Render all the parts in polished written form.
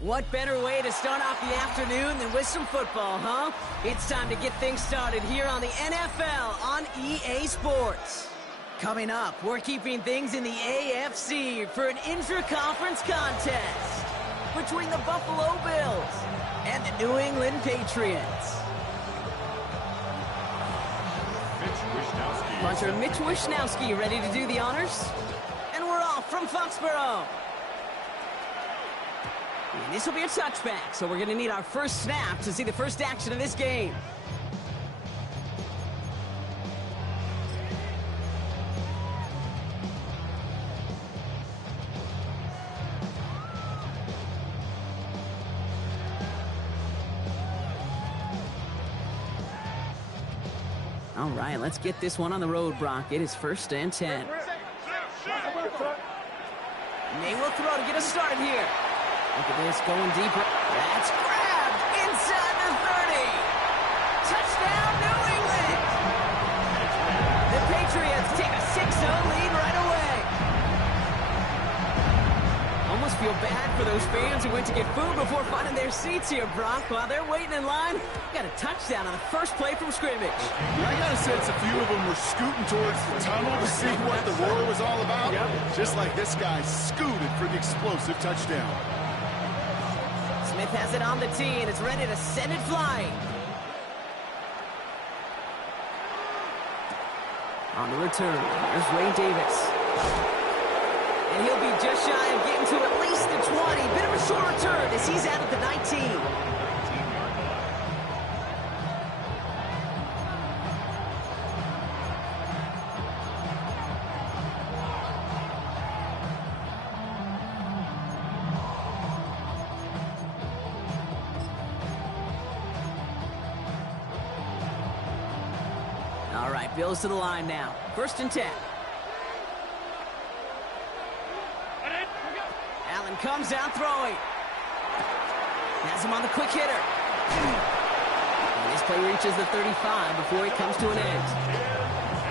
What better way to start off the afternoon than with some football, huh? It's time to get things started here on the NFL on EA Sports. Coming up, we're keeping things in the AFC for an intra-conference contest between the Buffalo Bills and the New England Patriots. Punter Mitch Wishnowsky ready to do the honors. And we're off from Foxborough. And this will be a touchback, so we're going to need our first snap to see the first action of this game. All right, let's get this one on the road, Brock. It is 1st and 10. And they will throw to get us started here. Look at this, going deeper. That's grabbed inside the 30. Touchdown, New England. The Patriots take a 6-0 lead right away. Almost feel bad for those fans who went to get food before finding their seats here, Brock. While they're waiting in line, got a touchdown on the first play from scrimmage. I got a sense a few of them were scooting towards the tunnel to see what the roar was all about. Yep. Just like this guy scooted for the explosive touchdown. Smith has it on the tee, and it's ready to send it flying. On the return, there's Ray Davis. And he'll be just shy of getting to at least the 20. Bit of a short return as he's out at the 19. All right, Bills to the line now. 1st and 10. Allen comes down throwing. Has him on the quick hitter. And this play reaches the 35 before it comes to an end.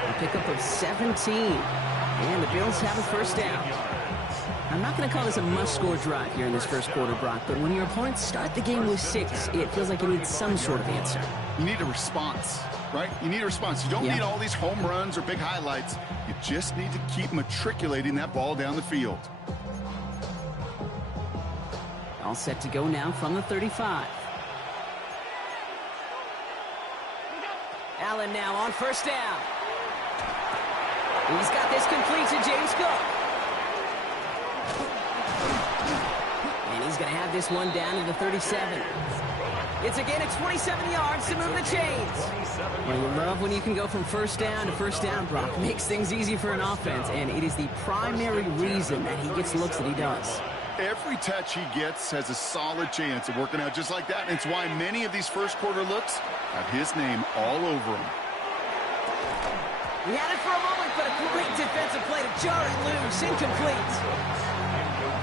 A pickup of 17. And the Bills have a 1st down. I'm not going to call this a must-score drive here in this first quarter, Brock, but when your opponents start the game with 6, it feels like you need some sort of answer. You need a response, right? You need a response. You don't need all these home runs or big highlights. You just need to keep matriculating that ball down the field. All set to go now from the 35. Allen now on 1st down. He's got this complete to James Cook. And he's going to have this one down to the 37. It's again at 27 yards to move the chains. Well, you love when you can go from 1st down to 1st down, Brock. It makes things easy for an offense, and it is the primary reason that he gets looks that he does. Every touch he gets has a solid chance of working out just like that. And it's why many of these first quarter looks have his name all over them. He had it for a moment, but a great defensive play to jar it loose. Incomplete.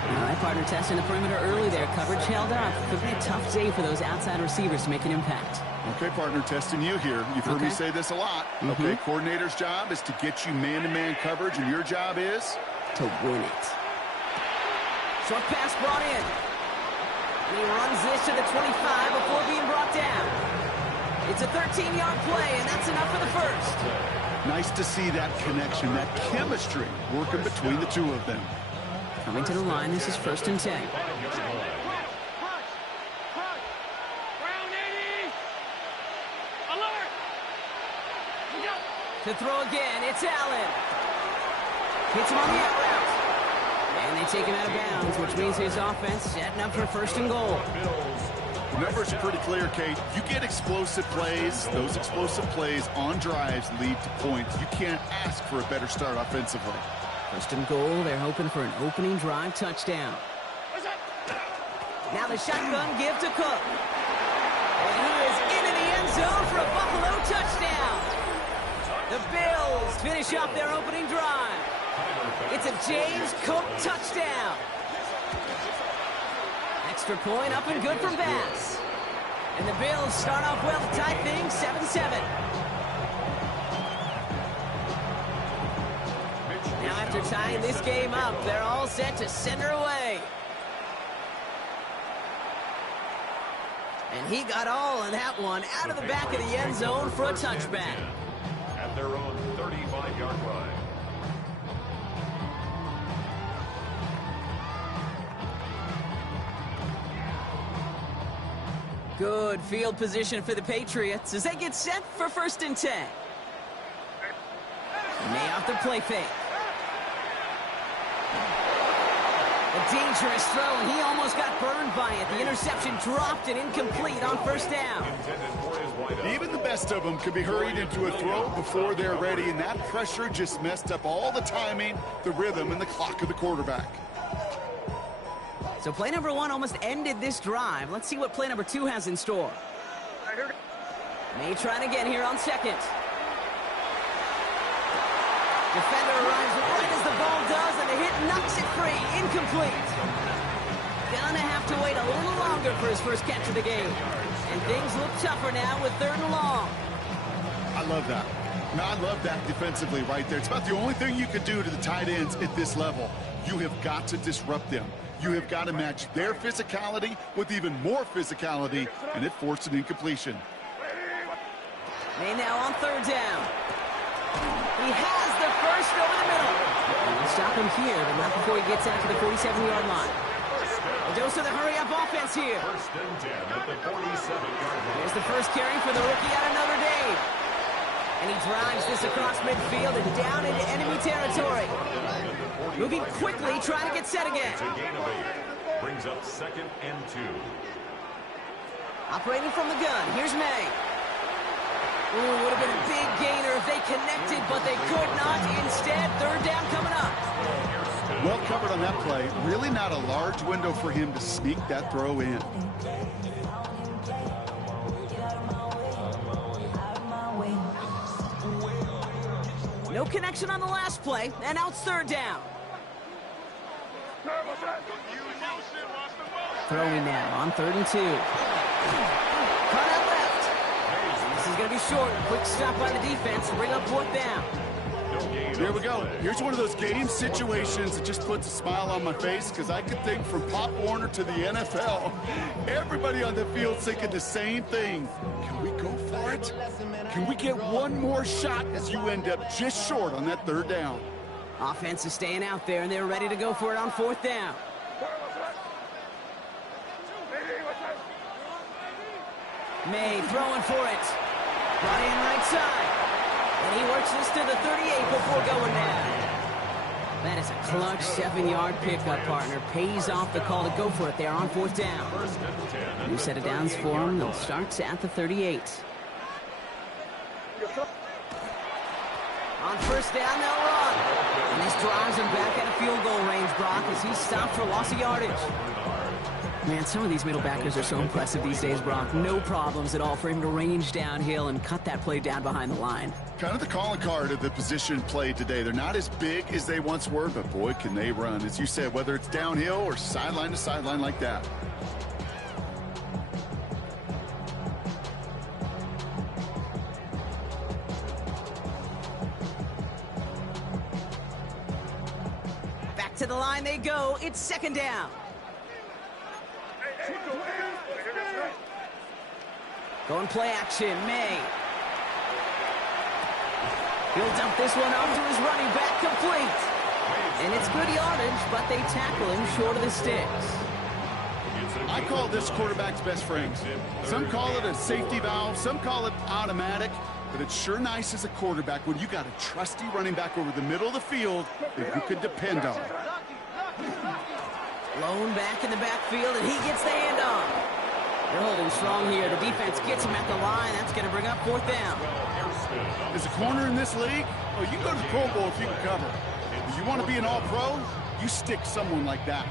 All right, partner testing the perimeter early there. Coverage held up. Could be a tough day for those outside receivers to make an impact. Okay, partner, testing you here. You've heard me say this a lot. Okay, coordinator's job is to get you man-to-man coverage, and your job is? To win it. Short pass brought in. And he runs this to the 25 before being brought down. It's a 13-yard play, and that's enough for the 1st. Nice to see that connection, that chemistry working between the two of them. Coming to the line, this is 1st and 10. To throw again, it's Allen. Hits him on the out route. And they take him out of bounds, which means his offense setting up for 1st and goal. The numbers are pretty clear, Kate. You get explosive plays. Those explosive plays on drives lead to points. You can't ask for a better start offensively. 1st and goal, they're hoping for an opening drive touchdown. Now the shotgun give to Cook. And he is into the end zone for a Buffalo touchdown. The Bills finish off their opening drive. It's a James Cook touchdown. Extra point up and good from Bass. And the Bills start off well to tie things 7-7. Now after tying this game up, they're all set to send her away. And he got all of that one out of the back of the end zone for a touchback. At their own 35-yard line. Good field position for the Patriots as they get set for 1st and 10. May off the play fake. A dangerous throw, and he almost got burned by it. The interception dropped and incomplete on 1st down. Even the best of them could be hurried into a throw before they're ready, and that pressure just messed up all the timing, the rhythm, and the clock of the quarterback. So play number 1 almost ended this drive. Let's see what play number 2 has in store. May trying again here on 2nd. Defender arrives right as the ball does, and the hit knocks it free. Incomplete. Gonna have to wait a little longer for his first catch of the game. And things look tougher now with 3rd and long. I love that. I love that defensively right there. It's about the only thing you can do to the tight ends at this level. You have got to disrupt them. You have got to match their physicality with even more physicality, and it forced an incompletion. May now on 3rd down. He has the first over the middle. We'll stop him here, but not before he gets out to the 47-yard line. A dose of the hurry-up offense here. 1st and 10 at the 47-yard line. Here's the first carry for the rookie out of Notre Dame. And he drives this across midfield and down into enemy territory. Moving quickly, trying to get set again. It's a gain of 8. Brings up 2nd and 2. Operating from the gun, here's May. Ooh, would have been a big gainer if they connected, but they could not. Instead, 3rd down coming up. Well covered on that play. Really not a large window for him to sneak that throw in. No connection on the last play, and now it's 3rd down. Throwing now on 3rd and 2. Cut out left. This is going to be short. Quick stop by the defense to bring up 4th down. There we go. Here's one of those game situations that just puts a smile on my face, because I could think from Pop Warner to the NFL, everybody on the field thinking the same thing. Can we go for it? Can we get one more shot as you end up just short on that 3rd down? Offense is staying out there, and they're ready to go for it on 4th down. May throwing for it. Brought in right side. And he works this to the 38 before going down. That is a clutch 7-yard pickup, partner. Pays off the call to go for it there on 4th down. New set of downs for him. They'll start at the 38. On 1st down, they'll run. And this drives him back out of field goal range, Brock, as he's stopped for loss of yardage. Man, some of these middle backers are so impressive these days, Brock. No problems at all for him to range downhill and cut that play down behind the line. Kind of the calling card of the position played today. They're not as big as they once were, but boy, can they run. As you said, whether it's downhill or sideline to sideline like that. Back to the line they go. It's 2nd down. Going play action, May. He'll dump this one off to his running back, complete. And it's good yardage, but they tackle him short of the sticks. I call this quarterback's best friend. Some call it a safety valve, some call it automatic, but it's sure nice as a quarterback when you got a trusty running back over the middle of the field that you can depend on. Lone back in the backfield, and he gets the handoff. They're holding strong here. The defense gets him at the line. That's going to bring up 4th down. As a corner in this league, oh, you go to the Pro Bowl if you can cover. If you want to be an all-pro, you stick someone like that.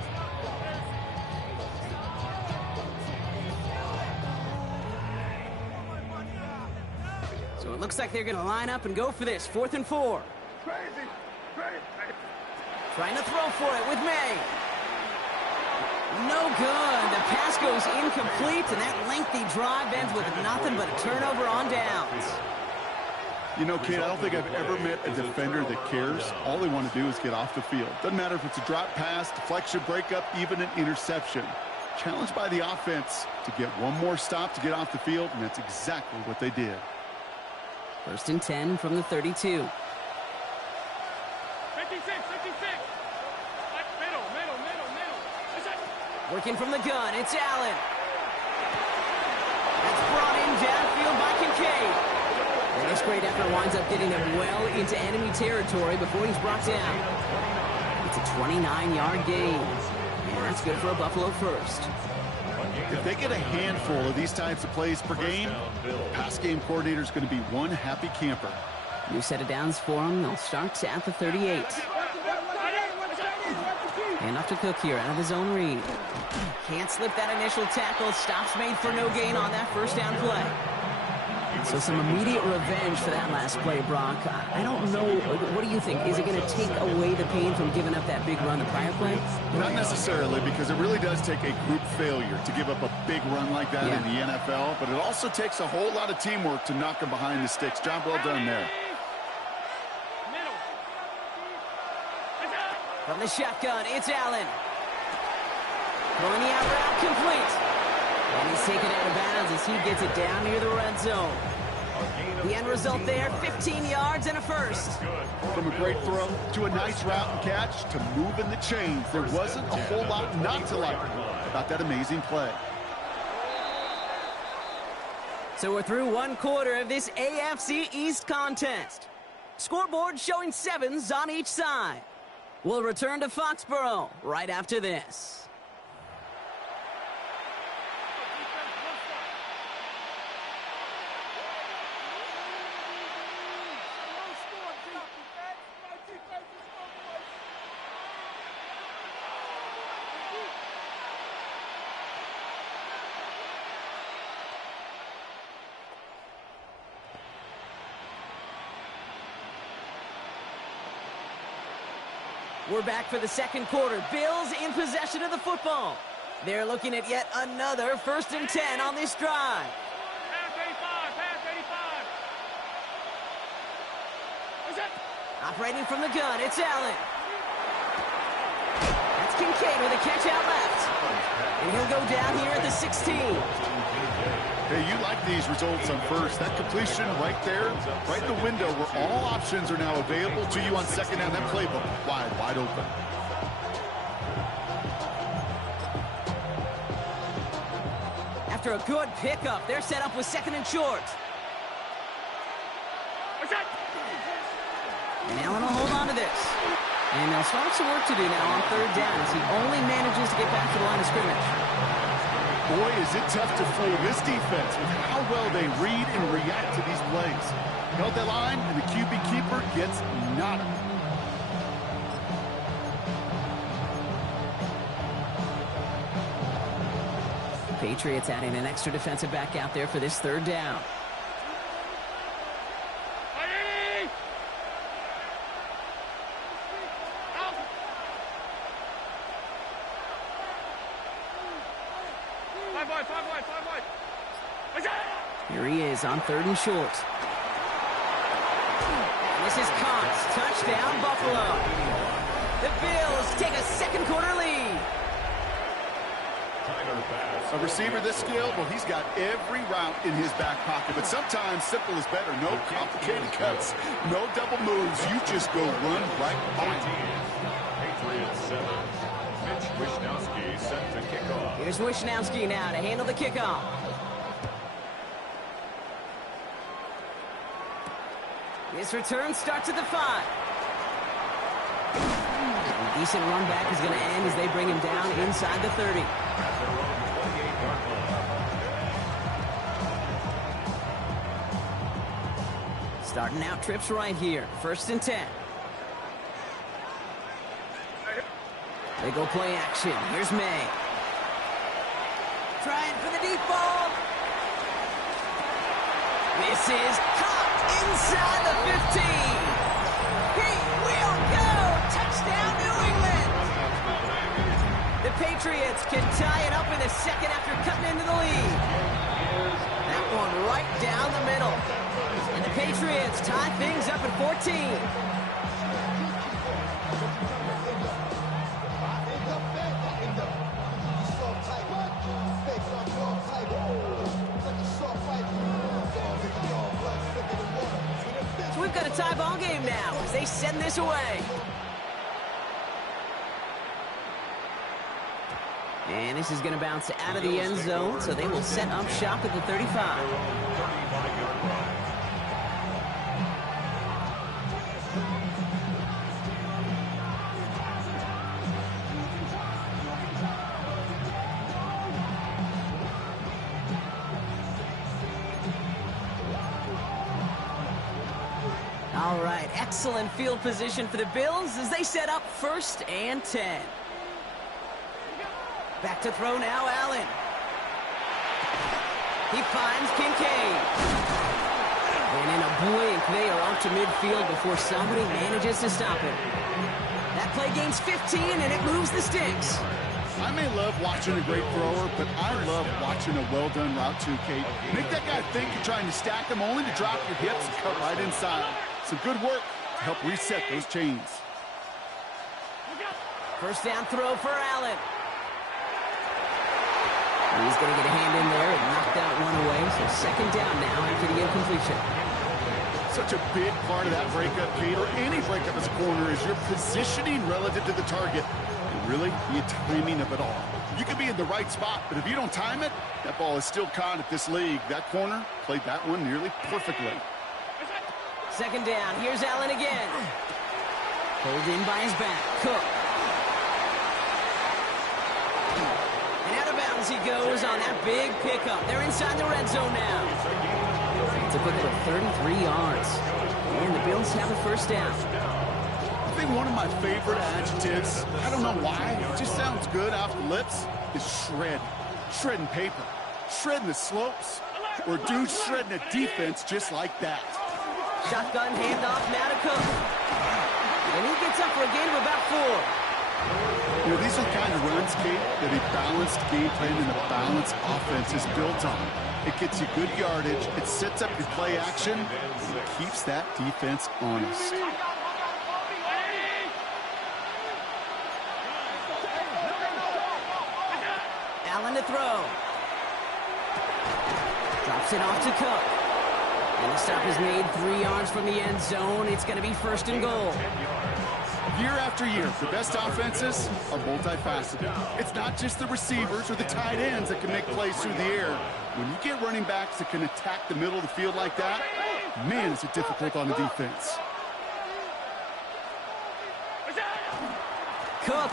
So it looks like they're going to line up and go for this. 4th and 4. Trying to throw for it with May. No good. The pass goes incomplete, and that lengthy drive ends with nothing but a turnover on downs. You know, Kate, I don't think I've ever met a defender that cares. All they want to do is get off the field. Doesn't matter if it's a drop pass, deflection, breakup, even an interception. challenged by the offense to get one more stop to get off the field, and that's exactly what they did. 1st and 10 from the 32. 56, 56. Middle. Working from the gun, it's Allen. That's brought in downfield by Kincaid. And this great effort winds up getting him well into enemy territory before he's brought down. It's a 29-yard gain. And that's good for a Buffalo first. If they get a handful of these types of plays per game, pass game coordinator is going to be one happy camper. New set of downs for them. They'll start at the 38. Hand off to Cook here, out of the zone read. Can't slip that initial tackle. Stops made for no gain on that first down play. So some immediate revenge for that last play, Brock. I don't know. What do you think? Is it going to take away the pain from giving up that big run the prior play? Not necessarily, because it really does take a group failure to give up a big run like that in the NFL. But it also takes a whole lot of teamwork to knock them behind the sticks. Job well done there. From the shotgun, it's Allen. Throwing the out route complete. And he's taken out of bounds as he gets it down near the red zone. The end result there, 15 yards and a first. From a great throw to a nice route and catch to moving the chains, there wasn't a whole lot not to like about that amazing play. So we're through one quarter of this AFC East contest. Scoreboard showing 7s on each side. We'll return to Foxborough right after this. We're back for the second quarter. Bills in possession of the football. They're looking at yet another 1st and 10 on this drive. Pass 85. Operating from the gun, it's Allen. That's Kincaid with a catch out left. And he'll go down here at the 16. Hey, you like these results on first. That completion right there, right in the window where all options are now available to you on second down. That playbook wide open. After a good pickup, they're set up with 2nd and short. And Allen will hold on to this. And they'll start some work to do now on 3rd down as he only manages to get back to the line of scrimmage. Boy, is it tough to fool this defense with how well they read and react to these plays. Held that line, and the QB keeper gets nada. Patriots adding an extra defensive back out there for this 3rd down. Here he is on 3rd and short. And this is caught. Touchdown, Buffalo. The Bills take a second quarter lead. A receiver this skilled, well, he's got every route in his back pocket. But sometimes simple is better. No complicated cuts, no double moves. You just go run right by him. Patriots 7. Mitch Wishnowsky set to kick off. Here's Wishnowsky now to handle the kickoff. This return starts at the 5. A decent run back is going to end as they bring him down inside the 30. Starting out trips right here. 1st and 10. They go play action. Here's May. Trying for the deep ball. This is caught inside the 15. He will go. Touchdown, New England. The Patriots can tie it up in the second after cutting into the lead. That one right down the middle. And the Patriots tie things up at 14. got a tie ball game now as they send this away. And this is going to bounce out of the end zone, so they will set up shop at the 35. All right, excellent field position for the Bills as they set up 1st and 10. Back to throw now, Allen. He finds Kincaid. And in a blink, they are off to midfield before somebody manages to stop him. That play gains 15, and it moves the sticks. I may love watching a great thrower, but I love watching a well-done route too, Kate. Make that guy think you're trying to stack him only to drop your hips and cut right inside. Some good work to help reset those chains. First down throw for Allen. He's going to get a hand in there and knock that one away. So 2nd down now after the incompletion. Such a big part of that breakup, Kate, or any breakup as a corner, is your positioning relative to the target. And really, the timing of it all. You can be in the right spot, but if you don't time it, that ball is still caught at this league. That corner played that one nearly perfectly. 2nd down. Here's Allen again. Pulled in by his back. Cook. And out of bounds he goes on that big pickup. They're inside the red zone now. It's a pickup of 33 yards. And the Bills have a 1st down. I think one of my favorite adjectives, I don't know why, it just sounds good off the lips, is shred. Shredding paper. Shredding the slopes. Or dude shredding a defense just like that. Shotgun handoff now to Cook. And he gets up for a gain of about 4. You know, these are the kind of runs, Kate, that a balanced game plan and a balanced offense is built on. It gets you good yardage, it sets up your play action, and it keeps that defense honest. Allen to throw. Drops it off to Cook. And the stop is made 3 yards from the end zone. It's going to be 1st and goal. Year after year, the best offenses are multifaceted. It's not just the receivers or the tight ends that can make plays through the air. When you get running backs that can attack the middle of the field like that, man, is it difficult on the defense. Cook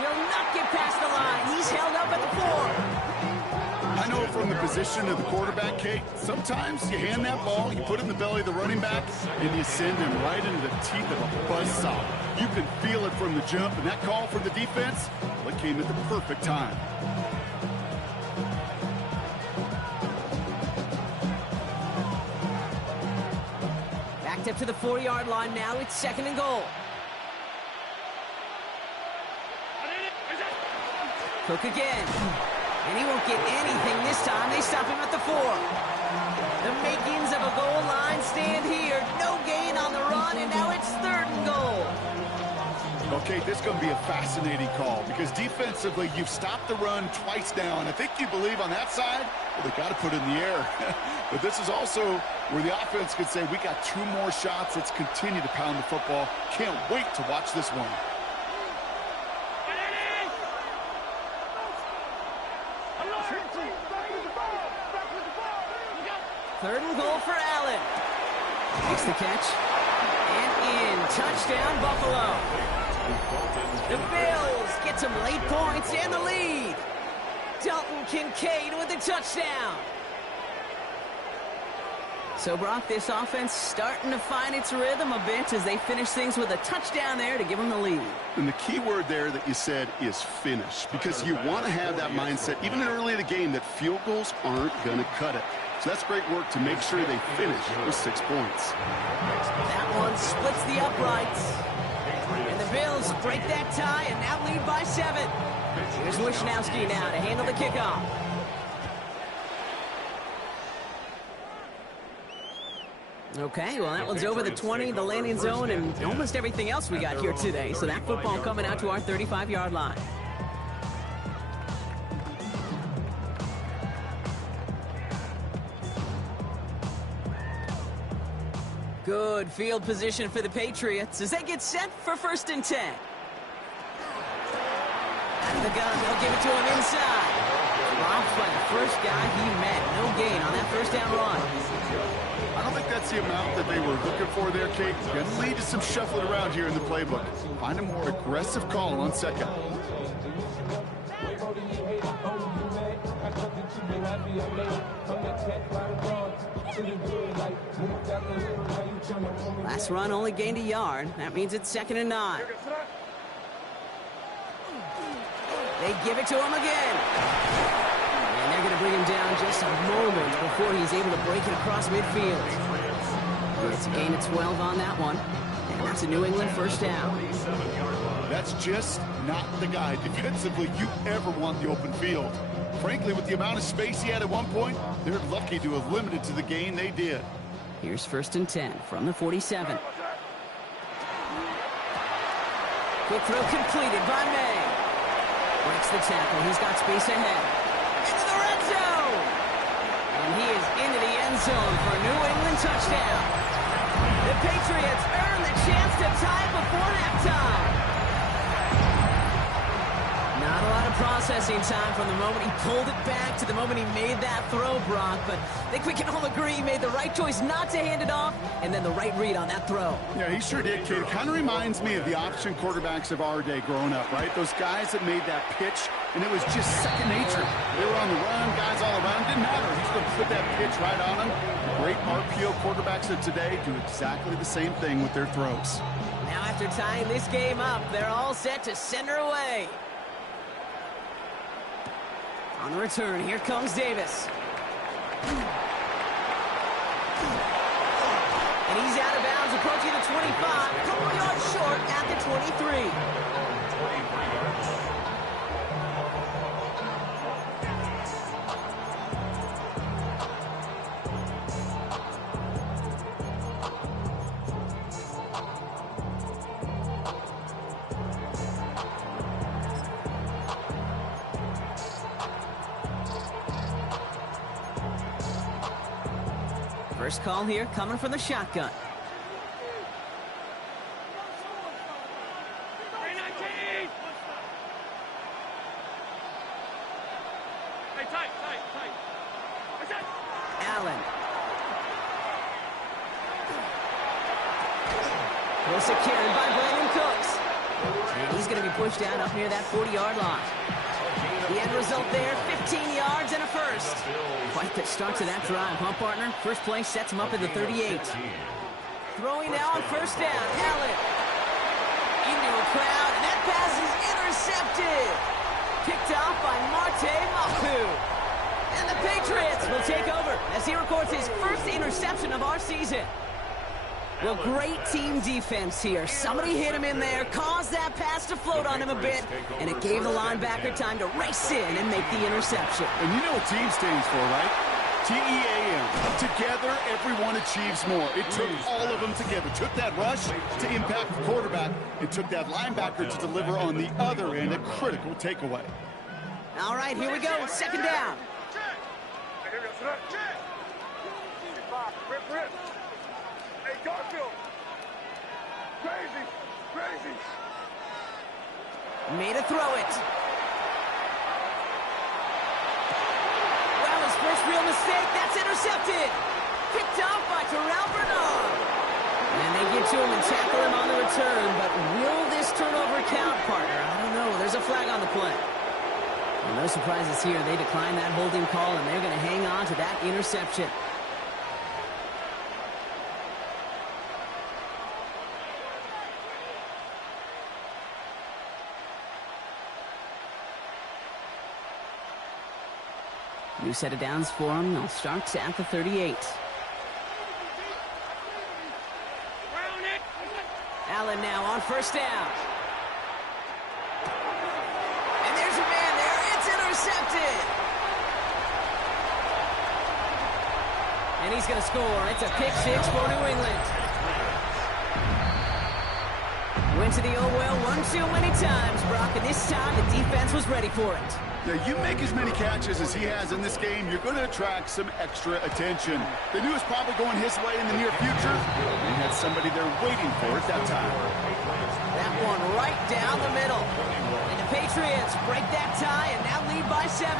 will not get past the line. He's held up at the 4. I know from the position of the quarterback, Kate, sometimes you hand that ball, you put it in the belly of the running back, and you send him right into the teeth of a buzzsaw. You can feel it from the jump, and that call from the defense, well, it came at the perfect time. Backed up to the 4-yard line now. It's 2nd and goal. Cook again. And he won't get anything this time. They stop him at the 4. The makings of a goal line stand here. No gain on the run, and now it's 3rd and goal. Okay, this is going to be a fascinating call because defensively, you've stopped the run twice now, and I think you believe on that side, well, they got to put it in the air. But this is also where the offense could say, we got 2 more shots. Let's continue to pound the football. Can't wait to watch this one. 3rd and goal for Allen. Makes the catch. And in. Touchdown, Buffalo. The Bills get some late points and the lead. Dalton Kincaid with the touchdown. So, Brock, this offense starting to find its rhythm a bit as they finish things with a touchdown there to give them the lead. And the key word there that you said is finish, because you want to have that mindset, even early in the game, that field goals aren't going to cut it. So that's great work to make sure they finish with 6 points. That one splits the uprights. And the Bills break that tie and now lead by 7. Here's Wishnowski now to handle the kickoff. Okay, well, that one's over the 20, the landing zone, and almost everything else we got here today. So that football coming out to our 35-yard line. Good field position for the Patriots as they get set for 1st and 10. Out of the gun, they'll give it to him inside. Dropped by the first guy he met. No gain on that 1st down run. I don't think that's the amount that they were looking for there, Kate. Going to lead to some shuffling around here in the playbook. Find a more aggressive call on 2nd. Last run only gained a yard. That means it's 2nd and 9. They give it to him again. And they're going to bring him down just a moment before he's able to break it across midfield. It's a gain of 12 on that one. And that's a New England 1st down. That's just not the guy defensively you ever want the open field. Frankly, with the amount of space he had at one point, they're lucky to have limited to the gain they did. Here's 1st and 10 from the 47. Quick throw completed by May. Breaks the tackle. He's got space ahead. Into the red zone. And he is into the end zone for a New England touchdown. The Patriots earn the chance to tie before halftime. Not a lot of processing time from the moment he pulled it back to the moment he made that throw, Brock. But I think we can all agree he made the right choice not to hand it off, and then the right read on that throw. Yeah, he sure did, kid. It kind of reminds me of the option quarterbacks of our day growing up, right? Those guys that made that pitch, and it was just second nature. They were on the run, guys all around. Didn't matter. He's going to put that pitch right on them. Great RPO quarterbacks of today do exactly the same thing with their throws. Now after tying this game up, they're all set to send her away. On the return, here comes Davis. And he's out of bounds, approaching the 25. A couple yards short at the 23. First call here coming from the shotgun. Allen. Well secured by Brandon Cooks. And he's going to be pushed down up near that 40-yard line. The end result there, 15 yards and a first. Quite the start to that drive, huh, partner? First play sets him up at the 38. Throwing now on 1st down, Allen. Into a crowd, and that pass is intercepted. Picked off by Marte Mapu. And the Patriots will take over as he records his first interception of our season. Well, great team defense here. Somebody hit him in there, caused that pass to float on him a bit, and it gave the linebacker time to race in and make the interception. And you know what team stands for, right? T-E-A-M. Together, everyone achieves more. It took all of them together. Took that rush to impact the quarterback, and took that linebacker to deliver on the other end, a critical takeaway. All right, here we go. 2nd down. Made a throw it. Well, his first real mistake, that's intercepted. Picked off by Terrell Bernard. And they get to him and tackle him on the return, but will this turnover count, partner? I don't know. There's a flag on the play. Well, no surprises here. They decline that holding call, and they're going to hang on to that interception. New set of downs for him. They'll start at the 38. Allen now on 1st down. And there's a man there. It's intercepted. And he's going to score. It's a pick 6 for New England. Went to the old well one too many times, Brock, and this time the defense was ready for it. Now, you make as many catches as he has in this game, you're going to attract some extra attention. They knew it was probably going his way in the near future. They had somebody there waiting for it that time. That one right down the middle. And the Patriots break that tie and now lead by 7.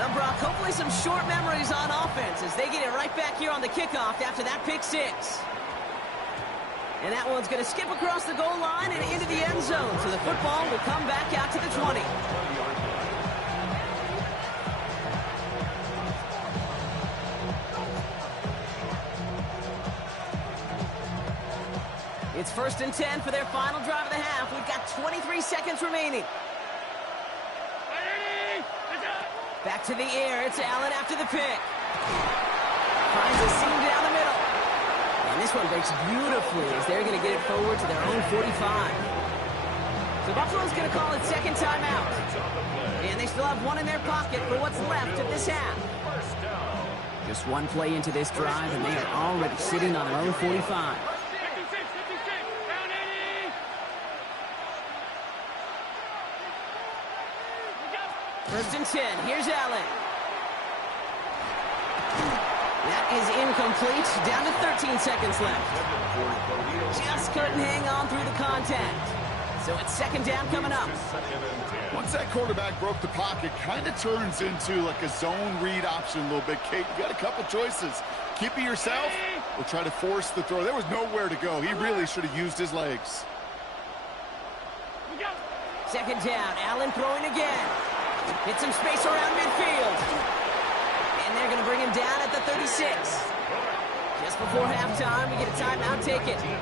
Well, Brock, hopefully some short memories on offense as they get it right back here on the kickoff after that pick 6. And that one's going to skip across the goal line and into the end zone. So the football will come back out to the 20. It's 1st and 10 for their final drive of the half. We've got 23 seconds remaining. Back to the air. It's Allen after the pick. Finds a seam down the middle. And this one breaks beautifully as they're going to get it forward to their own 45. So Buffalo's going to call it second timeout. And they still have one in their pocket for what's left of this half. Just one play into this drive, and they are already sitting on their own 45. 1st and 10. Here's Allen. That is incomplete. Down to 13 seconds left. Just couldn't hang on through the contact. So it's 2nd down coming up. Once that quarterback broke the pocket, kind of turns into like a zone read option a little bit, Kate. You got a couple choices. Keep it yourself or try to force the throw. There was nowhere to go. He really should have used his legs. 2nd down. Allen throwing again. Hit some space around midfield. And they're going to bring him down at the 36. Just before halftime, we get a timeout taken. And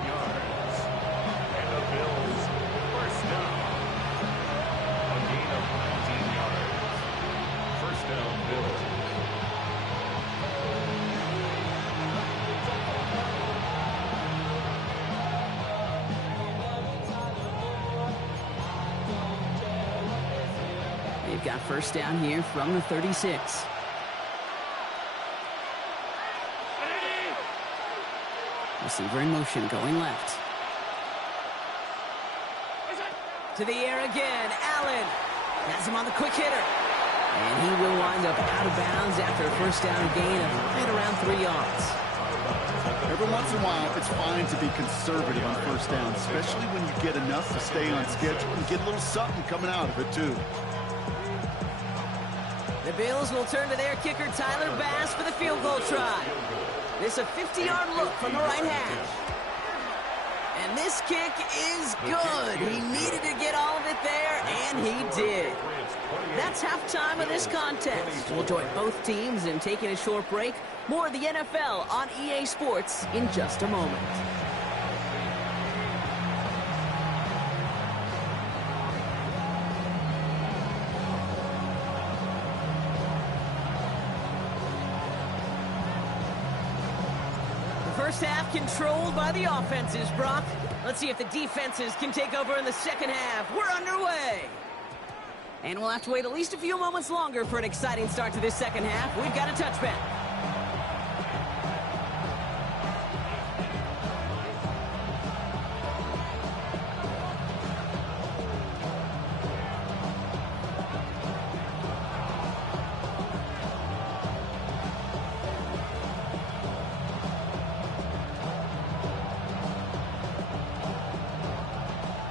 the Bills, 1st down. A gain of 19 yards. 1st down, Bills. They've got 1st down here from the 36. Receiver in motion, going left. To the air again, Allen has him on the quick hitter. And he will wind up out of bounds after a 1st down gain of right around 3 yards. Every once in a while, it's fine to be conservative on 1st down, especially when you get enough to stay on schedule and get a little something coming out of it, too. The Bills will turn to their kicker, Tyler Bass, for the field goal try. This a 50-yard look from the right hash. And this kick is good. He needed to get all of it there, and he did. That's halftime of this contest. We'll join both teams in taking a short break. More of the NFL on EA Sports in just a moment. First half controlled by the offenses, Brock. Let's see if the defenses can take over in the 2nd half. We're underway. And we'll have to wait at least a few moments longer for an exciting start to this 2nd half. We've got a touchback.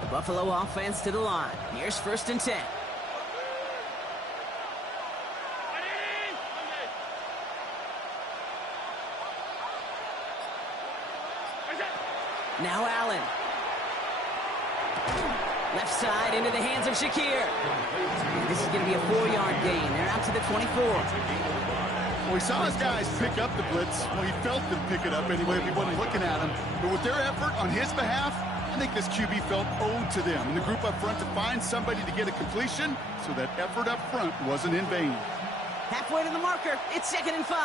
Buffalo offense to the line. Here's 1st and 10. Now Allen. Left side into the hands of Shakir. This is going to be a 4-yard gain. They're out to the 24. Well, we saw his guys pick up the blitz. Well, he felt them pick it up anyway if he wasn't looking at him. But with their effort on his behalf, I think this QB felt owed to them and the group up front to find somebody to get a completion, so that effort up front wasn't in vain. Halfway to the marker. It's 2nd and 5.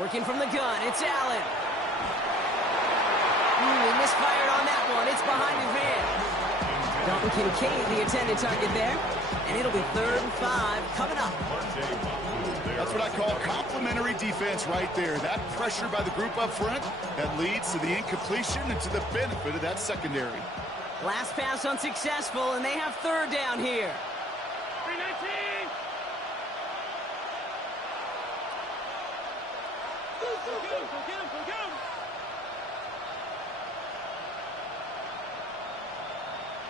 Working from the gun. It's Allen. He misfired on that one. It's behind his man. Dalton Kincaid, the intended target there. And it'll be 3rd and 5 coming up. That's what I call complimentary defense right there. That pressure by the group up front, that leads to the incompletion and to the benefit of that secondary. Last pass unsuccessful, and they have third down here. 319. Go get him.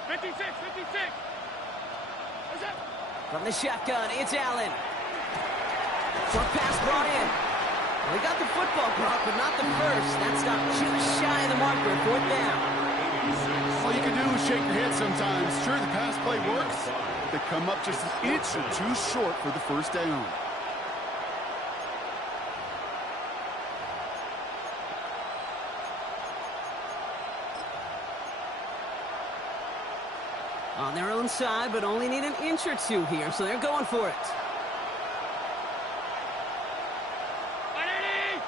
56. What's that? From the shotgun, it's Allen. Short pass brought in. Well, he got the football, Brock, but not the first. That stopped just shy of the marker, fourth down. All you can do is shake your head sometimes. Sure, the pass play works. They come up just an inch or two short for the first down. On their own side, but only need an inch or two here, so they're going for it. 180.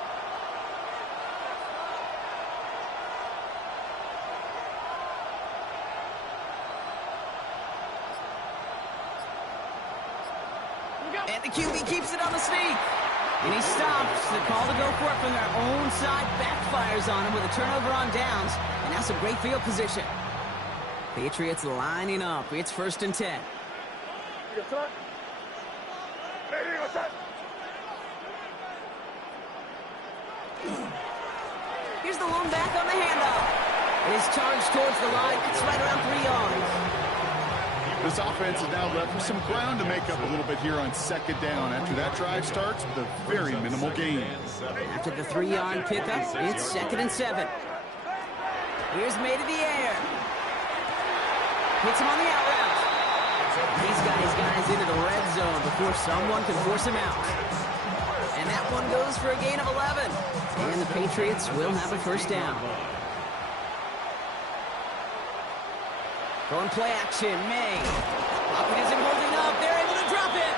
And the QB keeps it on the sneak. And he stops. The call to go for it from their own side backfires on him with a turnover on downs. And now some great field position. Patriots lining up. It's 1st and 10. Here's the lone back on the handoff. It is charged towards the line. It's right around 3 yards. This offense is now left with some ground to make up a little bit here on 2nd down. After that drive starts with a very minimal gain. After the 3-yard pickup, it's 2nd and 7. Here's May to the air. Hits him on the out route. He's got his guys into the red zone before someone can force him out. And that one goes for a gain of 11. And the Patriots will have a 1st down. Going play action, May. Pocket isn't holding up. They're able to drop it.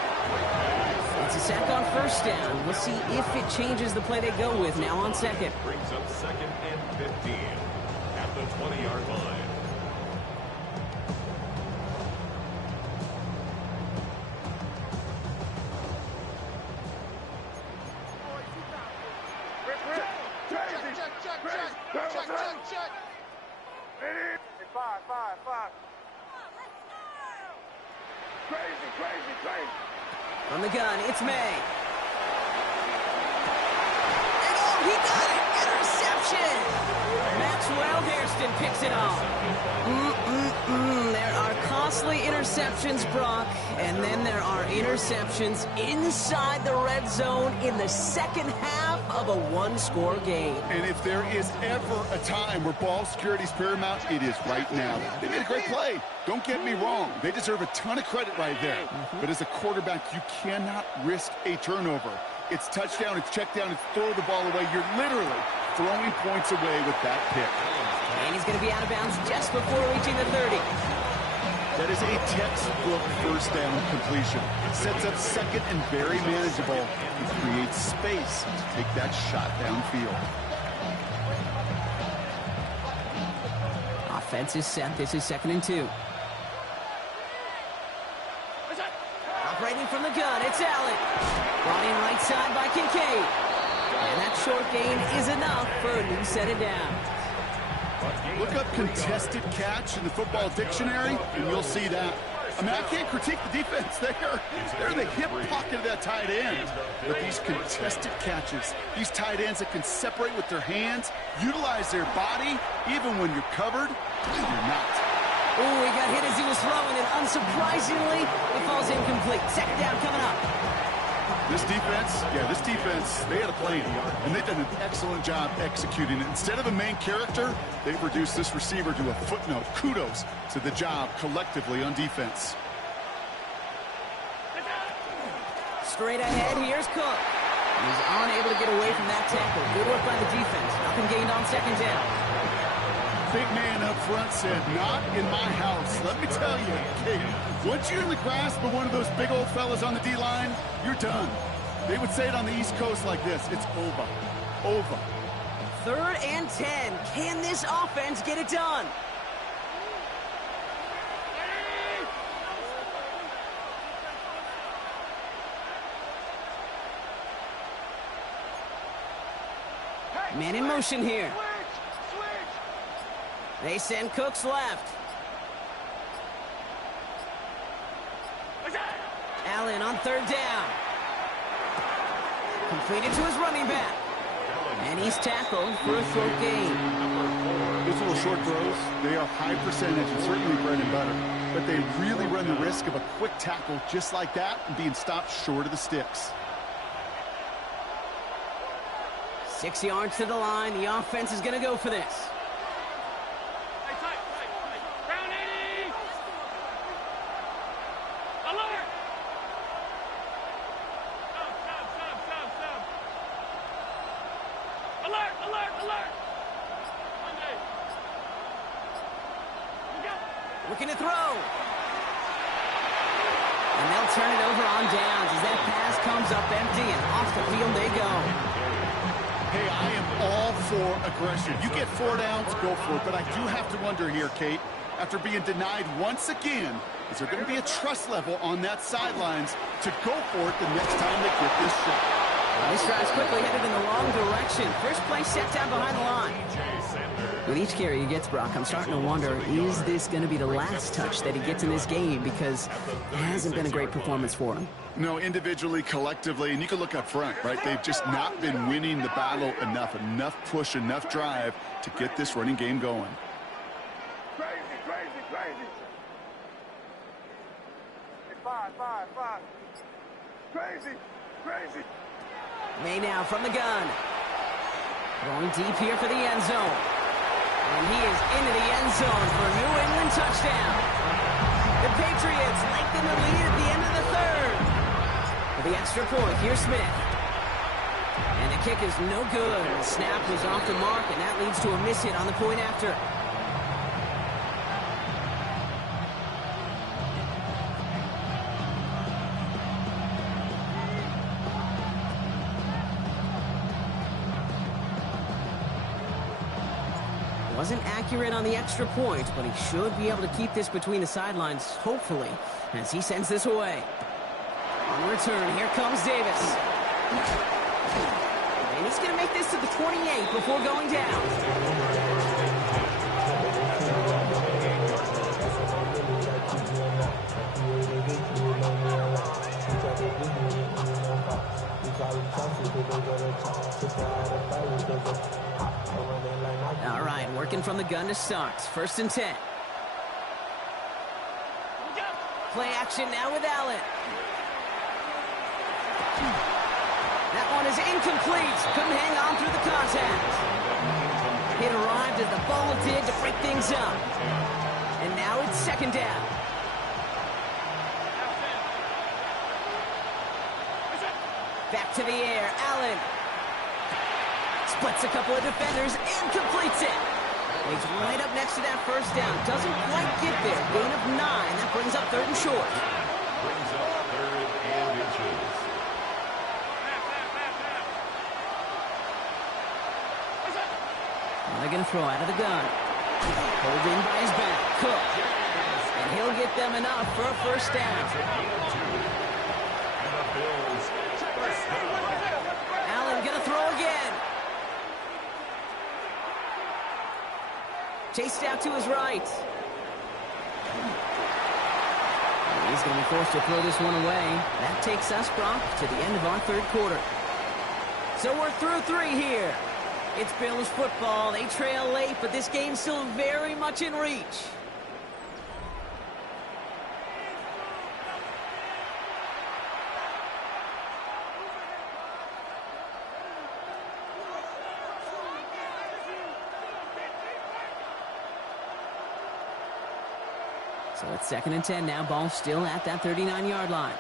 It's a sack on 1st down. We'll see if it changes the play they go with now on 2nd. Brings up 2nd and 15 at the 20-yard line. Check. Hey, 5. Crazy. From the gun, it's May. And oh, he got it! Interception! Maxwell Hairston picks it off. There are costly interceptions, Brock, and then there are interceptions inside the red zone in the second half of a one-score game. And if there is ever a time where ball security is paramount, it is right now. They made a great play. Don't get me wrong. They deserve a ton of credit right there. But as a quarterback, you cannot risk a turnover. It's touchdown, it's check down, it's throw the ball away. You're literally throwing points away with that pick. And he's going to be out of bounds just before reaching the 30. That is a textbook 1st down completion. Sets up 2nd and very manageable. It creates space to take that shot downfield. Offense is set. This is 2nd and 2. Operating from the gun, it's Allen. Brought in right side by Kincaid. And that short gain is enough for a new set of downs. Look up contested catch in the football dictionary, and you'll see that. I mean, I can't critique the defense there. They're in the hip pocket of that tight end. But these contested catches, these tight ends that can separate with their hands, utilize their body, even when you're covered, you're not. Oh, he got hit as he was throwing, and unsurprisingly, it falls incomplete. 2nd down coming up. This defense, they had a plan, and they've done an excellent job executing it. Instead of a main character, they've reduced this receiver to a footnote. Kudos to the job collectively on defense. Straight ahead, here's Cook. He's unable to get away from that tackle. Good work by the defense. Nothing gained on 2nd down. Big man up front said, not in my house. Let me tell you, Kate, once you're in the grasp of one of those big old fellas on the D-line, you're done. They would say it on the East Coast like this, it's over. 3rd and 10. Can this offense get it done? Man in motion here. They send Cooks left. Allen on third down. Completed to his running back. And he's tackled for a throat gain. Those little short throws, they are high percentage and certainly bread and butter. But they really run the risk of a quick tackle just like that and being stopped short of the sticks. 6 yards to the line. The offense is going to go for this. Round 80. Alert. Stop. Alert. Monday. Looking to throw. And they'll turn it over on downs as that pass comes up empty and off the field they go. Hey, I am all for aggression. You get 4 downs, go for it. But I do have to wonder here, Kate, after being denied once again, is there going to be a trust level on that sidelines to go for it the next time they get this shot? This drive's quickly headed in the wrong direction. First play set down behind the line. With each carry he gets, Brock, I'm starting to wonder, is this going to be the last touch that he gets in this game? Because it hasn't been a great performance for him. No, individually, collectively, and you can look up front, right? They've just not been winning the battle enough push, enough drive to get this running game going. Crazy. It's five. Crazy. May now from the gun. Going deep here for the end zone. And he is into the end zone for a New England touchdown. The Patriots lengthen the lead at the end of the third. For the extra point, here's Smith. And the kick is no good. The snap was off the mark, and that leads to a miss hit on the point after. Wasn't accurate on the extra point, but he should be able to keep this between the sidelines, hopefully, as he sends this away. On the return, here comes Davis. And he's going to make this to the 28 before going down. All right, working from the gun to start. 1st and 10. Play action now with Allen. That one is incomplete. Couldn't hang on through the contact. It arrived as the ball did to break things up. And now it's 2nd down. Back to the air, Allen. Splits a couple of defenders and completes it. He's right up next to that 1st down. Doesn't quite get there. Gain of 9. That brings up 3rd and short. Brings up 3rd and inches. Now they're going to throw out of the gun. Holding by his back. Cook. And he'll get them enough for a 1st down. And the Bills first down. Allen going to throw again. Chased out to his right. He's going to be forced to throw this one away. That takes us, Brock, to the end of our 3rd quarter. So we're through 3 here. It's Bills football. They trail late, but this game's still very much in reach. So it's 2nd and 10 now. Ball still at that 39-yard line.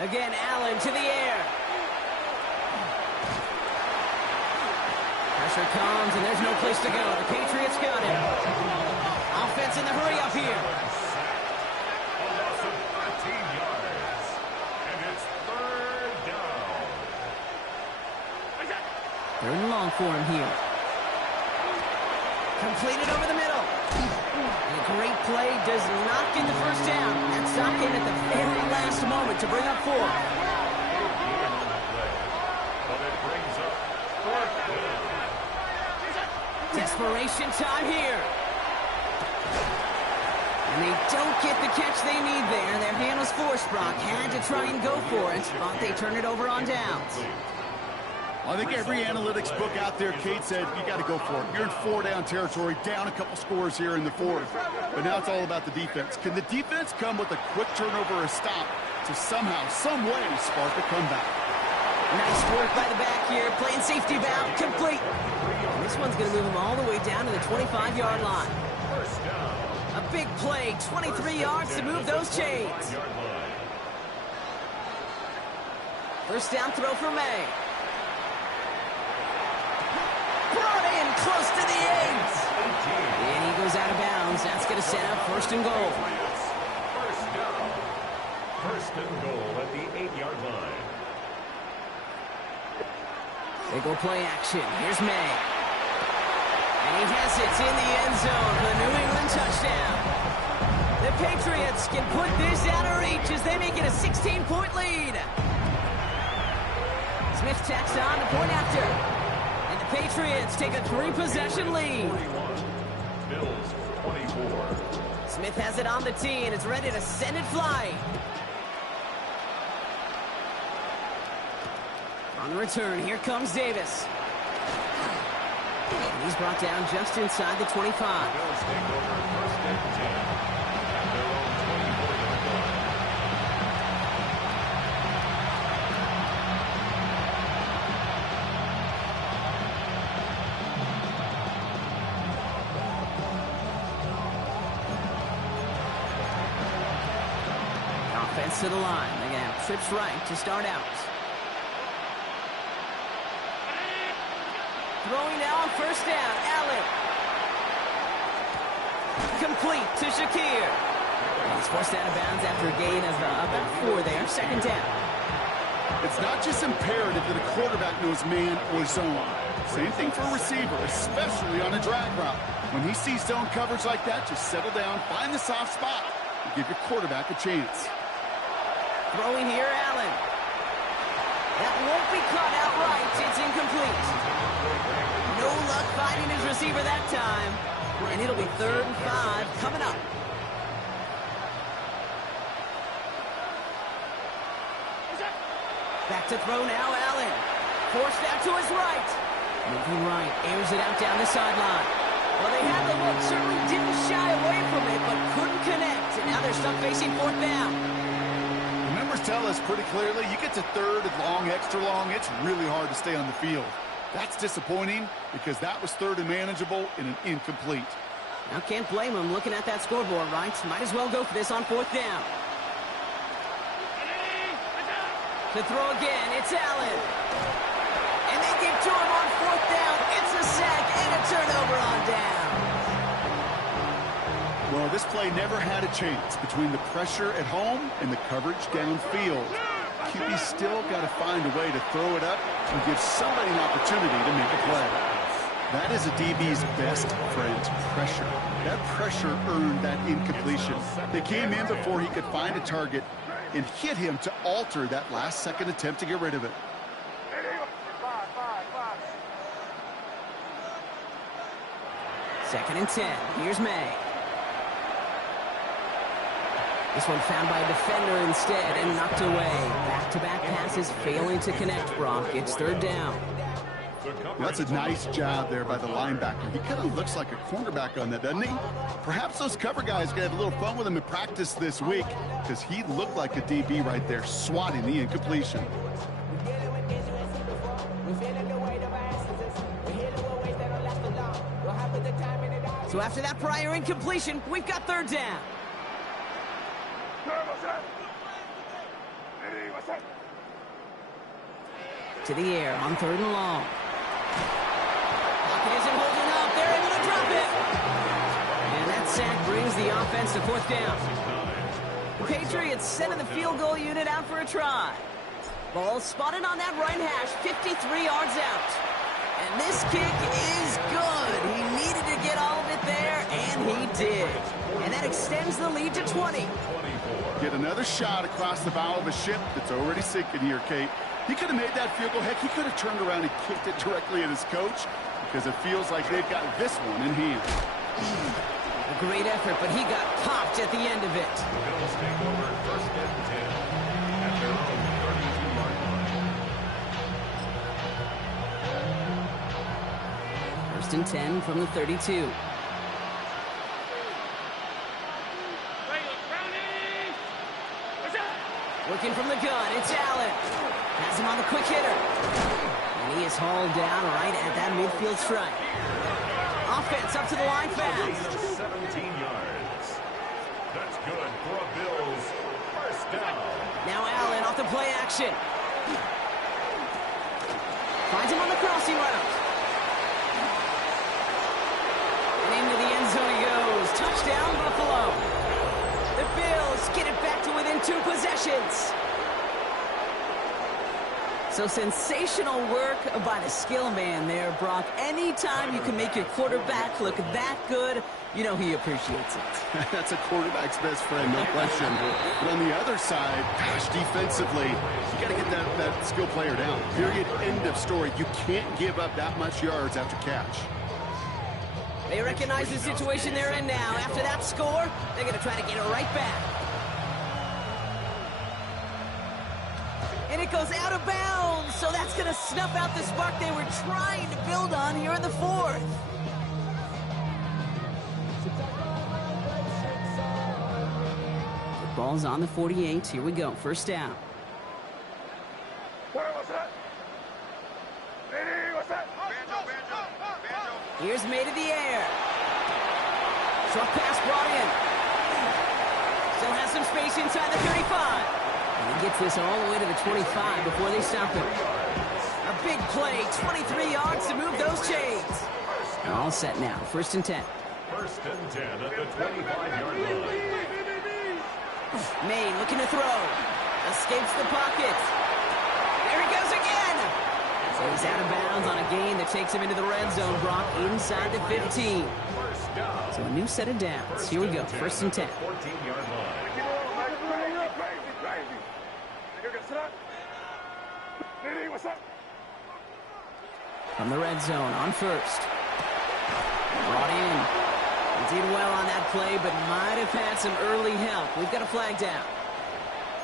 Again, Allen to the air. Pressure comes, and there's no place to go. The Patriots got him. Offense in the hurry up here. A loss of 13 yards. And it's 3rd down. 3rd and long for him here. Completed over the middle. And a great play does not get the 1st down. That stop came at the very last moment to bring up 4. Desperation time here. And they don't get the catch they need there. Their hand was forced, Brock. Had to try and go for it, but they turn it over on downs. Well, I think every analytics book out there, Kate said, you got to go for it. You're in 4-down territory, down a couple scores here in the fourth. But now it's all about the defense. Can the defense come with a quick turnover or a stop to somehow, some way, spark a comeback? Nice work by the back here. Playing safety valve, complete. And this one's going to move them all the way down to the 25-yard line. A big play, 23 yards to move those chains. First down throw for May. Brought in close to the 8. And he goes out of bounds. That's going to set up first and goal. First and goal at the 8-yard line. They go play action. Here's May. And he has it in the end zone for the New England touchdown. The Patriots can put this out of reach as they make it a 16-point lead. Smith tacks on the point after. And the Patriots take a 3-possession lead. 41. Bills 24. Smith has it on the tee and it's ready to send it flying. On the return, here comes Davis. And he's brought down just inside the 25. Bills take over first and 10. At their own 24-yard line. Offense to the line. They're going to have trips right to start out. Throwing now on first down, Allen. Complete to Shakir. And he's forced out of bounds after a gain of about 4 there. Second down. It's not just imperative that a quarterback knows man or zone. Same thing for a receiver, especially on a drag route. When he sees zone coverage like that, just settle down, find the soft spot, and give your quarterback a chance. Throwing here, Allen. That won't be caught outright. It's incomplete. No luck finding his receiver that time. And it'll be 3rd and 5 coming up. Back to throw now, Allen. Forced out to his right. Moving right, airs it out down the sideline. Well, they had the look, certainly didn't shy away from it, but couldn't connect. And now they're stuck facing 4th down. The numbers tell us pretty clearly, you get to 3rd and long, extra long, it's really hard to stay on the field. That's disappointing because that was 3rd and manageable in an incomplete. Now can't blame him looking at that scoreboard, right? Might as well go for this on 4th down. To throw again, it's Allen. And they get to him on 4th down. It's a sack and a turnover on down. Well, this play never had a chance between the pressure at home and the coverage downfield. QB's still got to find a way to throw it up and give somebody an opportunity to make a play. That is a DB's best friend, pressure. That pressure earned that incompletion. They came in before he could find a target and hit him to alter that last-second attempt to get rid of it. 2nd and 10. Here's May. This one found by a defender instead and knocked away. Back-to-back passes failing to connect, Brock. It's 3rd down. That's a nice job there by the linebacker. He kind of looks like a cornerback on that, doesn't he? Perhaps those cover guys are going to have a little fun with him in practice this week because he looked like a DB right there, swatting the incompletion. So after that prior incompletion, we've got 3rd down. To the air on 3rd and long. Pocket isn't holding up. They're able to drop it. And that sack brings the offense to 4th down. The Patriots sending the field goal unit out for a try. Ball spotted on that right hash, 53 yards out. And this kick is good. He needed to get all of it there, and he did. And that extends the lead to 20. Get another shot across the bow of a ship that's already sinking here, Kate. He could have made that field goal. Heck, he could have turned around and kicked it directly at his coach because it feels like they've got this one in hand. A great effort, but he got popped at the end of it. Bills take over first and 10 at their own 32-yard line. First and 10 from the 32. Working from the gun, it's Allen. Has him on the quick hitter. And he is hauled down right at that midfield strike. Offense up to the line fast. 17 yards. That's good for a Bills first down. Now Allen off the play action. Finds him on the crossing route. And into the end zone he goes. Touchdown, Buffalo. The Bills get it back to within 2 possessions. So sensational work by the skill man there, Brock. Anytime you can make your quarterback look that good, you know he appreciates it. That's a quarterback's best friend, no question. But on the other side, gosh, defensively, you got to get that skill player down. Period, end of story. You can't give up that much yards after catch. They recognize the situation they're in now. After that score, they're going to try to get it right back. And it goes out of bounds, so that's going to snuff out the spark they were trying to build on here in the 4th. The ball's on the 48. Here we go. First down. Where was that? Hey, what's that? Here's made in the air. Short pass brought in. Still has some space inside the 35. And he gets this all the way to the 25 before they stop him. A big play, 23 yards to move those chains. All set now, first and 10. First and 10 at the 25-yard line. Maine looking to throw. Escapes the pocket. There he goes again. So he's out of bounds on a gain that takes him into the red zone, Brock, inside the 15. So a new set of downs. Here we go, first and 10. 14-yard line. From the red zone on first. Brought in. He did well on that play, but might have had some early help. We've got a flag down.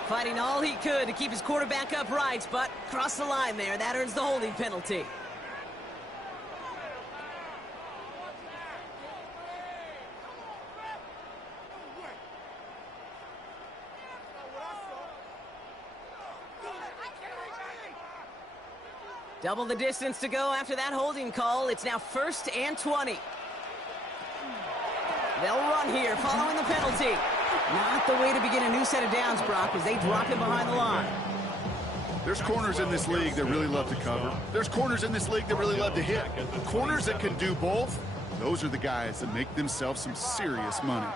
Fighting all he could to keep his quarterback upright, but crossed the line there. That earns the holding penalty. Double the distance to go after that holding call. It's now first and 20. They'll run here following the penalty. Not the way to begin a new set of downs, Brock, as they drop him behind the line. There's corners in this league that really love to cover. There's corners in this league that really love to hit. Corners that can do both, those are the guys that make themselves some serious money.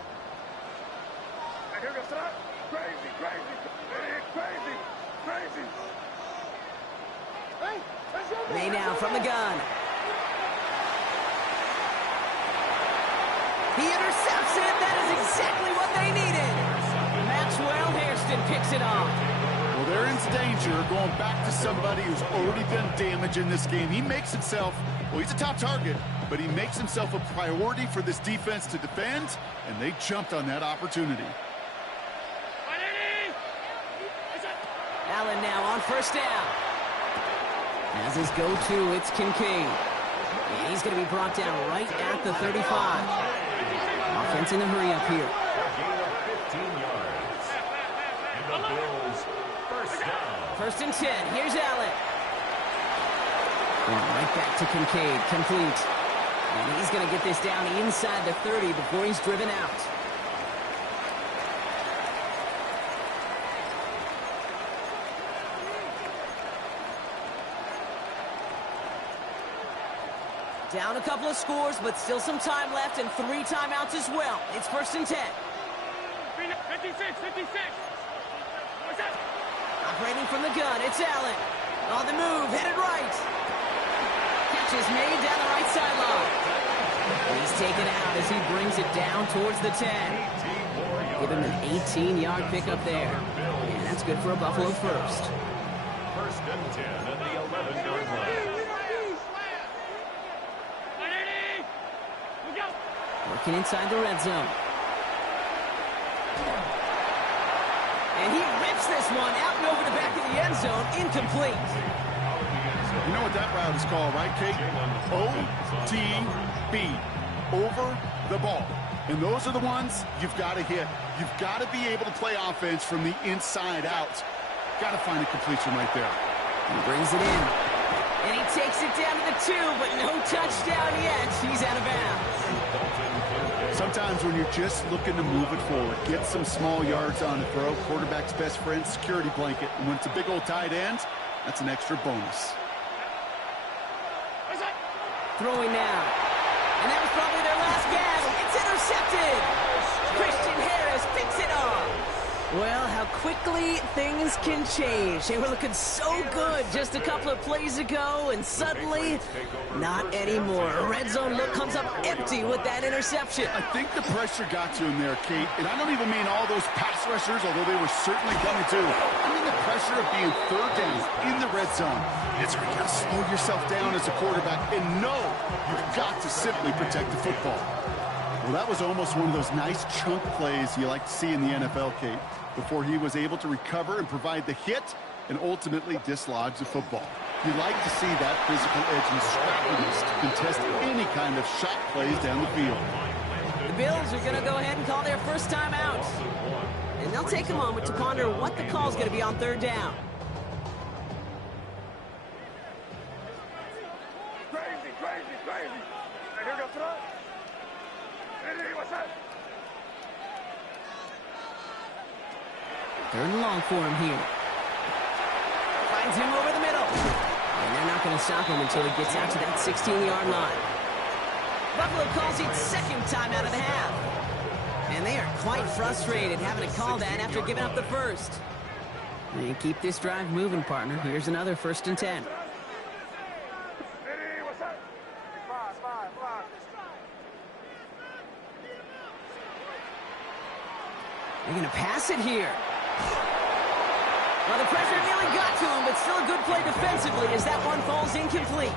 May now from the gun. He intercepts it. That is exactly what they needed. Maxwell Hairston picks it off. Well, they're in danger going back to somebody who's already done damage in this game. He makes himself, well, he's a top target, but he makes himself a priority for this defense to defend, and they jumped on that opportunity. Allen now on first down. As his go-to, it's Kincaid. And he's going to be brought down right at the 35. Offense in a hurry up here. Gain of 15 yards. And the Bills first down. First and 10. Here's Allen. Going right back to Kincaid. Complete. And he's going to get this down inside the 30 before he's driven out. Down a couple of scores, but still some time left and 3 timeouts as well. It's first and 10. 56. What's that? Operating from the gun, it's Allen. On the move, headed right. Catch is made down the right sideline. He's taken out as he brings it down towards the 10. Give him an 18-yard pickup there. And that's good for a Buffalo first. first and 10 at the 11-yard line. Working inside the red zone. And he rips this one out and over the back of the end zone. Incomplete. You know what that route is called, right, Kate? OTB. Over the ball. And those are the ones you've got to hit. You've got to be able to play offense from the inside out. Got to find a completion right there. He brings it in. And he takes it down to the 2, but no touchdown yet. He's out of bounds. Sometimes when you're just looking to move it forward, get some small yards on the throw, quarterback's best friend, security blanket. And when it's a big old tight end, that's an extra bonus. Throwing now. And that was probably their last gasp. It's intercepted. Christian Harris picks it off. Well, how quickly things can change. They were looking so good just a couple of plays ago, and suddenly, not anymore. A red zone look comes up empty with that interception. I think the pressure got to him there, Kate. And I don't even mean all those pass rushers, although they were certainly coming too. I mean the pressure of being third down in the red zone. It's where you got to slow yourself down as a quarterback and know you've got to simply protect the football. Well, that was almost one of those nice chunk plays you like to see in the NFL, Kate, before he was able to recover and provide the hit and ultimately dislodge the football. You like to see that physical edge and scrappiness to contest any kind of shot plays down the field. The Bills are going to go ahead and call their first time out. And they'll take a moment to ponder what the call is going to be on third down. Crazy, crazy, crazy. Now here goes tonight. Hey, what's that? Third and long for him here. Finds him over the middle. And they're not going to stop him until he gets out to that 16-yard line. Buffalo calls it second time out of the half. And they are quite frustrated having to call that after giving up the first. And keep this drive moving, partner. Here's another 1st and 10. Hey, what's that? Five. They're going to pass it here. Well, the pressure nearly got to him, but still a good play defensively as that one falls incomplete.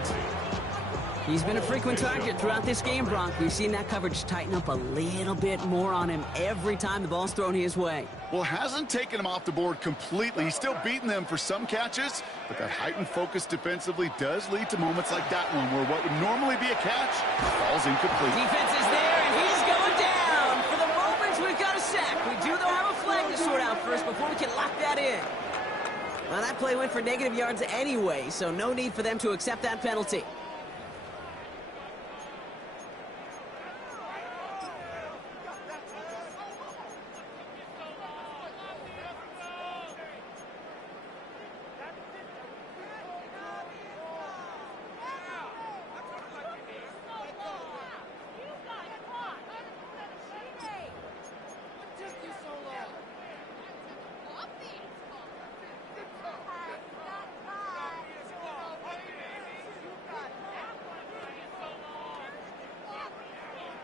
He's been a frequent target throughout this game, Bronk. We've seen that coverage tighten up a little bit more on him every time the ball's thrown his way. Well, hasn't taken him off the board completely. He's still beating them for some catches, but that heightened focus defensively does lead to moments like that one where what would normally be a catch falls incomplete. Defense is there, and he's going down. For the moment, we've got a sack. We do, though, have a flag to sort out first before we can lock that in. Well, that play went for negative yards anyway, so no need for them to accept that penalty.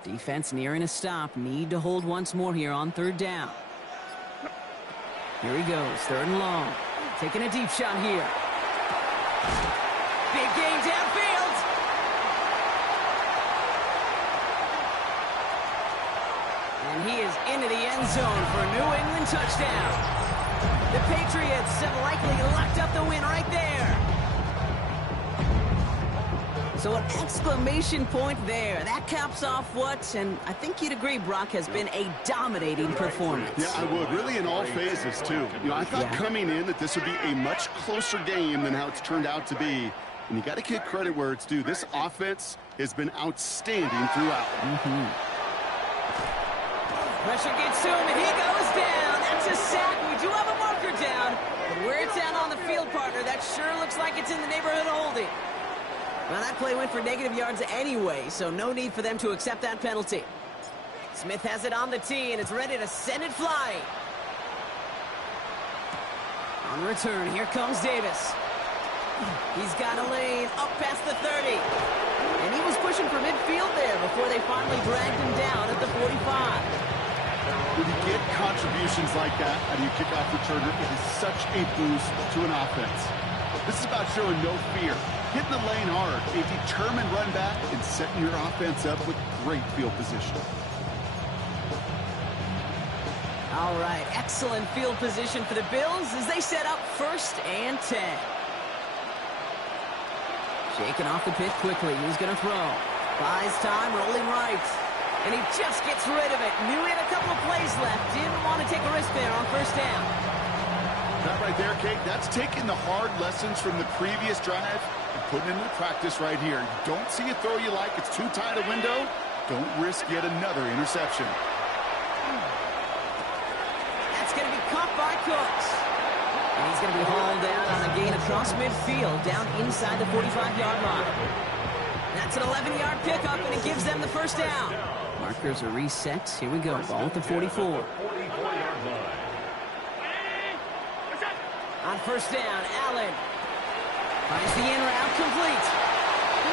Defense nearing a stop. Need to hold once more here on third down. Here he goes, third and long. Taking a deep shot here. Big game downfield. And he is into the end zone for a New England touchdown. The Patriots have likely locked up the win right there. So an exclamation point there. That caps off what, and I think you'd agree, Brock, has been a dominating performance. Yeah, I would. Really in all phases, too. You know, I thought coming in that this would be a much closer game than how it's turned out to be. And you got to give credit where it's due. This offense has been outstanding throughout. Pressure gets to him, and he goes down. That's a sack. We do have a marker down. But where it's at on the field, partner, that sure looks like it's in the neighborhood of holding. Well, that play went for negative yards anyway, so no need for them to accept that penalty. Smith has it on the tee, and it's ready to send it flying. On the return, here comes Davis. He's got a lane up past the 30. And he was pushing for midfield there before they finally dragged him down at the 45. When you get contributions like that out of your kickoff returner, it is such a boost to an offense. This is about showing no fear, hitting the lane hard, a determined run back, and setting your offense up with great field position. All right, excellent field position for the Bills as they set up 1st and 10. Shaking off the pitch quickly. He's going to throw. Buys time, rolling right. And he just gets rid of it. Knew he had a couple of plays left. Didn't want to take a risk there on 1st down. That right there, Kate, that's taking the hard lessons from the previous drive and putting it into practice right here. You don't see a throw you like. It's too tight a window. Don't risk yet another interception. That's going to be caught by Cooks. And he's going to be hauled down on a gain across midfield, down inside the 45-yard line. That's an 11-yard pickup, and it gives them the 1st down. Markers are reset. Here we go. Ball at the 44. On 1st down, Allen finds the in route complete.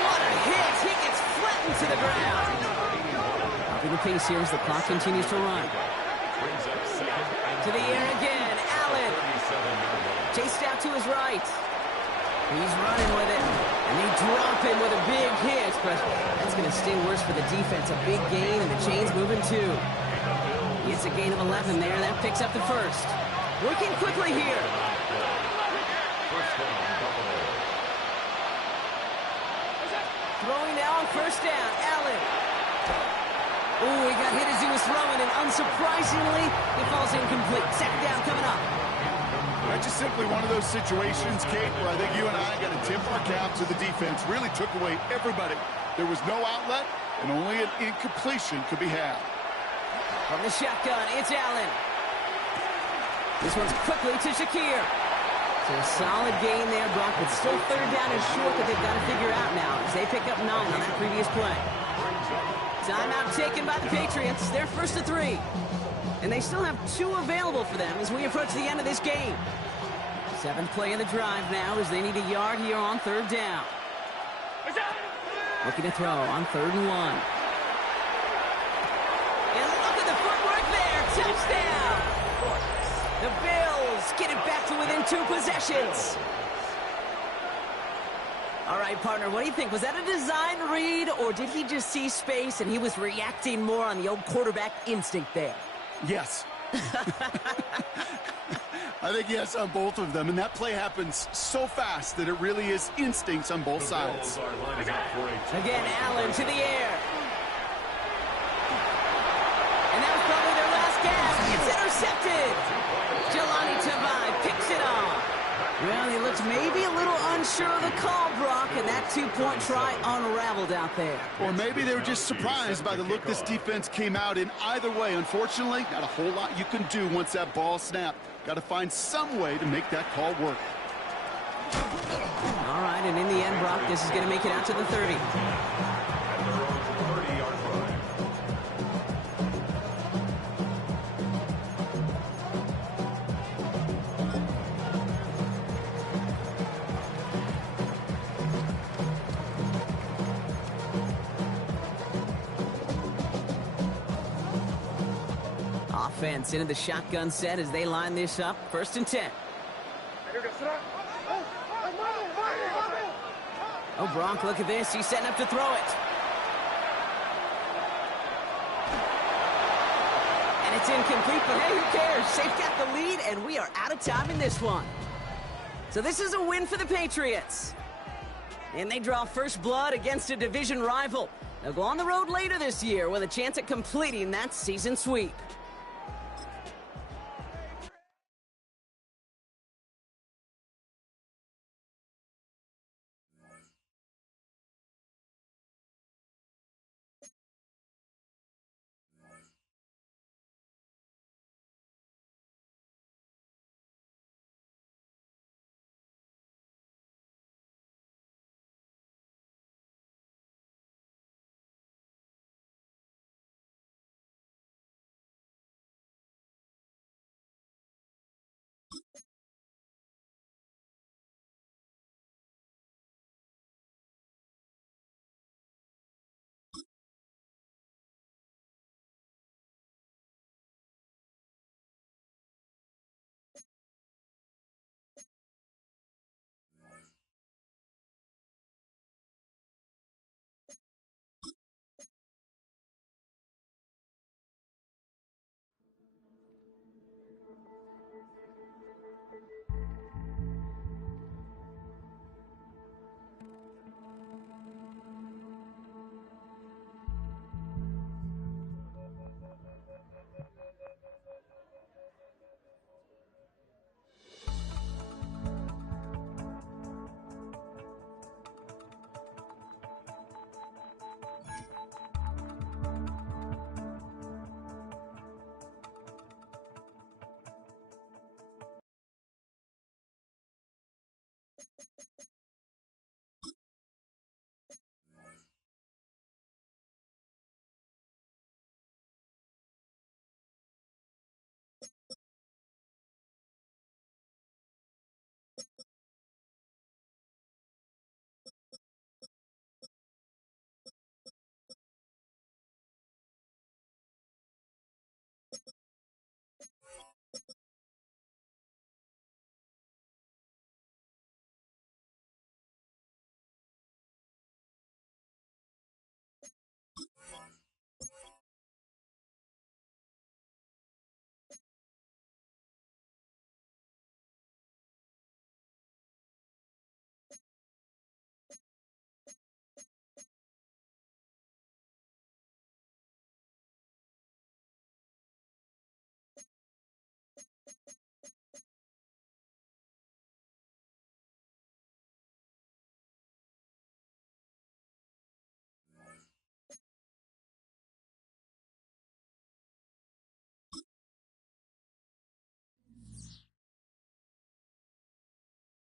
What a hit! He gets flattened to the ground. Upping the pace here as the clock continues to run. To the air again, Allen. Chased out to his right. He's running with it, and they drop him with a big hit, but that's going to sting worse for the defense. A big gain, and the chain's moving too. Gets a gain of 11 there. That picks up the 1st. Working quickly here. Throwing now on 1st down, Allen. Oh, he got hit as he was throwing, and unsurprisingly, he falls incomplete. 2nd down coming up. That's just simply one of those situations, Kate, where I think you and I got to tip our cap to the defense. Really took away everybody. There was no outlet, and only an incompletion could be had. From the shotgun, it's Allen. This one's quickly to Shakir. So a solid gain there, Brock, but still 3rd down and short that they've got to figure out now as they pick up 9 on that previous play. Timeout taken by the Patriots. They're 1st to 3. And they still have 2 available for them as we approach the end of this game. 7th play of the drive now as they need a yard here on 3rd down. Looking to throw on 3rd and 1. And look at the footwork there. Touchdown! The Bills get it back to within 2 possessions. All right, partner, what do you think? Was that a design read, or did he just see space and he was reacting more on the old quarterback instinct there? Yes. I think yes on both of them, and that play happens so fast that it really is instincts on both sides. Again, Allen to the air. And that was probably their last gasp. It's intercepted. Jelani Tavai picks it off. Well, he looks maybe a little unsure of the call, Brock, and that 2-point try unraveled out there. Or maybe they were just surprised by the look this defense came out in. Either way, unfortunately, not a whole lot you can do once that ball snapped. Got to find some way to make that call work. All right, and in the end, Brock, this is going to make it out to the 30. Offense into the shotgun set as they line this up. 1st and 10. Oh, Brock, look at this. He's setting up to throw it. And it's incomplete, but hey, who cares? They've got the lead, and we are out of time in this one. So this is a win for the Patriots. And they draw first blood against a division rival. They'll go on the road later this year with a chance at completing that season sweep.